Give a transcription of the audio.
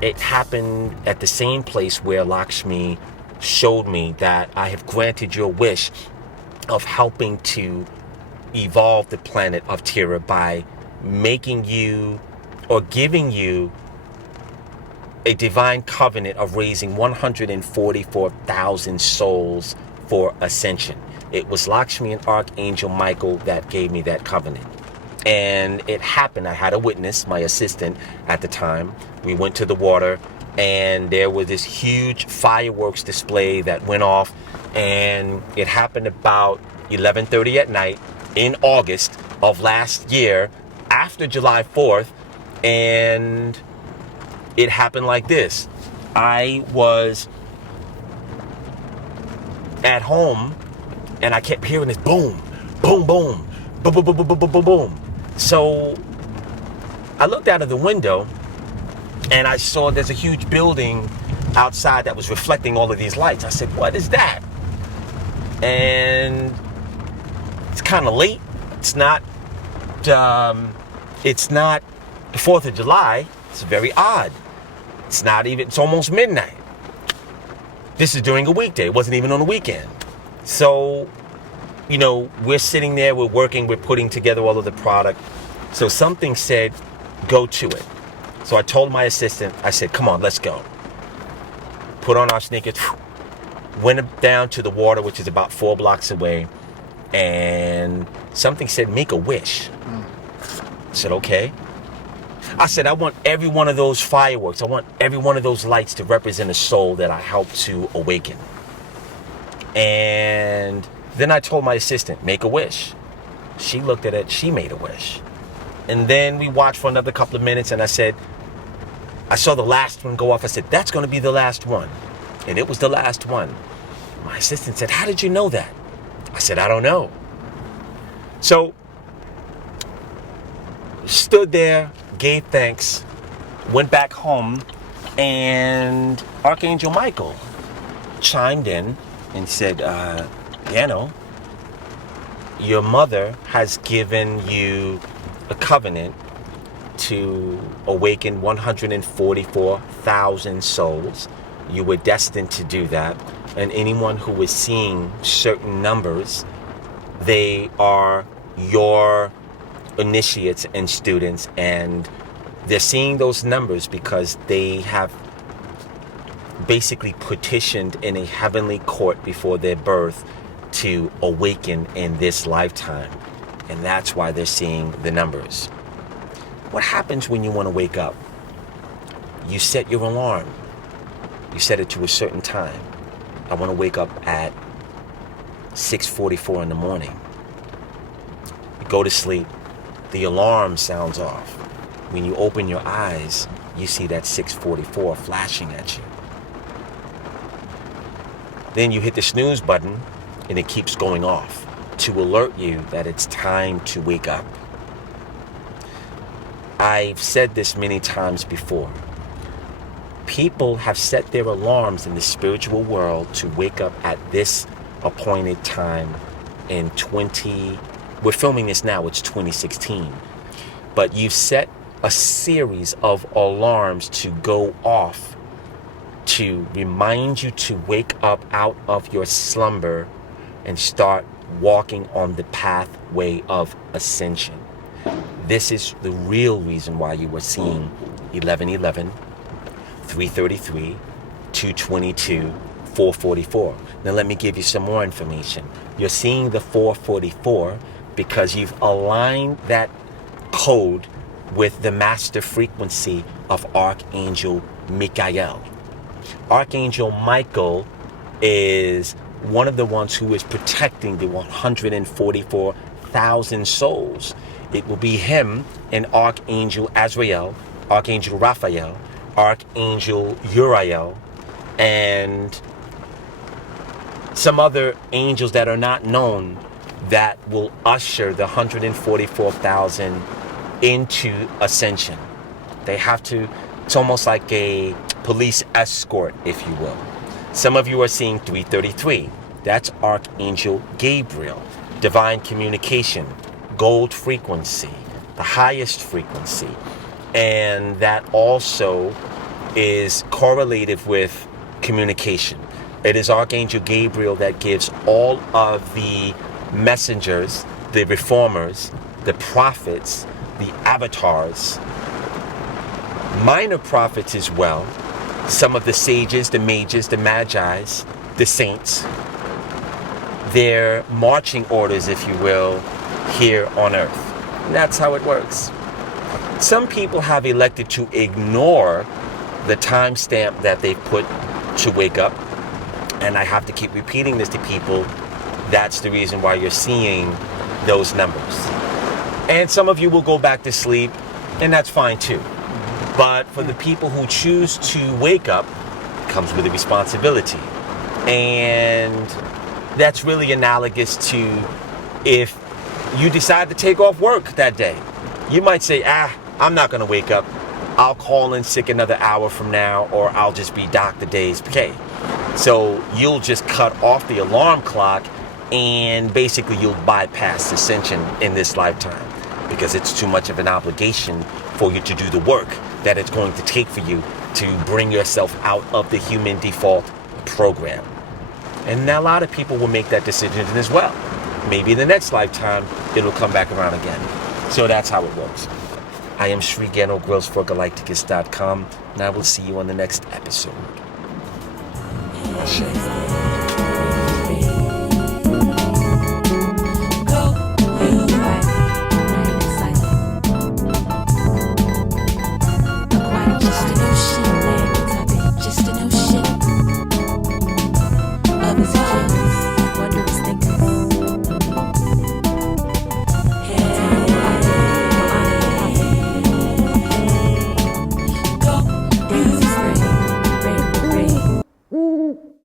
it happened at the same place where Lakshmi showed me that I have granted your wish of helping to evolve the planet of Terra by making you or giving you a divine covenant of raising 144,000 souls for Ascension. It was Lakshmi and Archangel Michael that gave me that covenant. And it happened. I had a witness, my assistant at the time. We went to the water and there was this huge fireworks display that went off, and it happened about 11:30 at night in August of last year after July 4th. And it happened like this. I was at home and I kept hearing this boom, boom, boom, boom, boom, boom, boom, boom, boom, boom, boom. So I looked out of the window and I saw there's a huge building outside that was reflecting all of these lights. I said, what is that? And it's kind of late. It's not the 4th of July. It's very odd. It's almost midnight. This is during a weekday. It wasn't even on a weekend. So, we're sitting there, we're working, we're putting together all of the product. So something said, go to it. So I told my assistant, I said, come on, let's go. Put on our sneakers, went down to the water, which is about 4 blocks away. And something said, make a wish. I said, okay. I said, I want every one of those fireworks. I want every one of those lights to represent a soul that I help to awaken. And then I told my assistant, make a wish. She looked at it. She made a wish. And then we watched for another couple of minutes. And I said, I saw the last one go off. I said, that's going to be the last one. And it was the last one. My assistant said, how did you know that? I said, I don't know. So, stood there, gave thanks, went back home, and Archangel Michael chimed in and said, your mother has given you a covenant to awaken 144,000 souls. You were destined to do that. And anyone who is seeing certain numbers, they are your initiates and students, and they're seeing those numbers because they have basically petitioned in a heavenly court before their birth to awaken in this lifetime. And that's why they're seeing the numbers. What happens when you want to wake up? You set your alarm. You set it to a certain time. I want to wake up at 6:44 in the morning. You go to sleep. The alarm sounds off. When you open your eyes, you see that 6:44 flashing at you. Then you hit the snooze button and it keeps going off to alert you that it's time to wake up. I've said this many times before. People have set their alarms in the spiritual world to wake up at this appointed time in we're filming this now, it's 2016. But you've set a series of alarms to go off to remind you to wake up out of your slumber and start walking on the pathway of ascension. This is the real reason why you were seeing 1111, 333, 222, 444. Now let me give you some more information. You're seeing the 444 because you've aligned that code with the master frequency of Archangel Michael. Archangel Michael is one of the ones who is protecting the 144,000 souls. It will be him and Archangel Azrael, Archangel Raphael, Archangel Uriel, and some other angels that are not known that will usher the 144,000 into ascension. They have to, it's almost like a police escort, if you will. Some of you are seeing 333. That's Archangel Gabriel, divine communication, gold frequency, the highest frequency. And that also is correlative with communication. It is Archangel Gabriel that gives all of the messengers, the reformers, the prophets, the avatars, minor prophets as well, some of the sages, the mages, the magis, the saints, their marching orders, if you will, here on earth. And that's how it works. Some people have elected to ignore the timestamp that they've put to wake up. And I have to keep repeating this to people. That's the reason why you're seeing those numbers. And some of you will go back to sleep, and that's fine too. But for the people who choose to wake up, it comes with a responsibility. And that's really analogous to if you decide to take off work that day. You might say, I'm not going to wake up. I'll call in sick another hour from now, or I'll just be docked the day's pay. So you'll just cut off the alarm clock, and basically you'll bypass Ascension in this lifetime because it's too much of an obligation for you to do the work that it's going to take for you to bring yourself out of the human default program. And a lot of people will make that decision as well. Maybe in the next lifetime, it'll come back around again. So that's how it works. I am Sri Gano Grills for Galighticus.com, and I will see you on the next episode.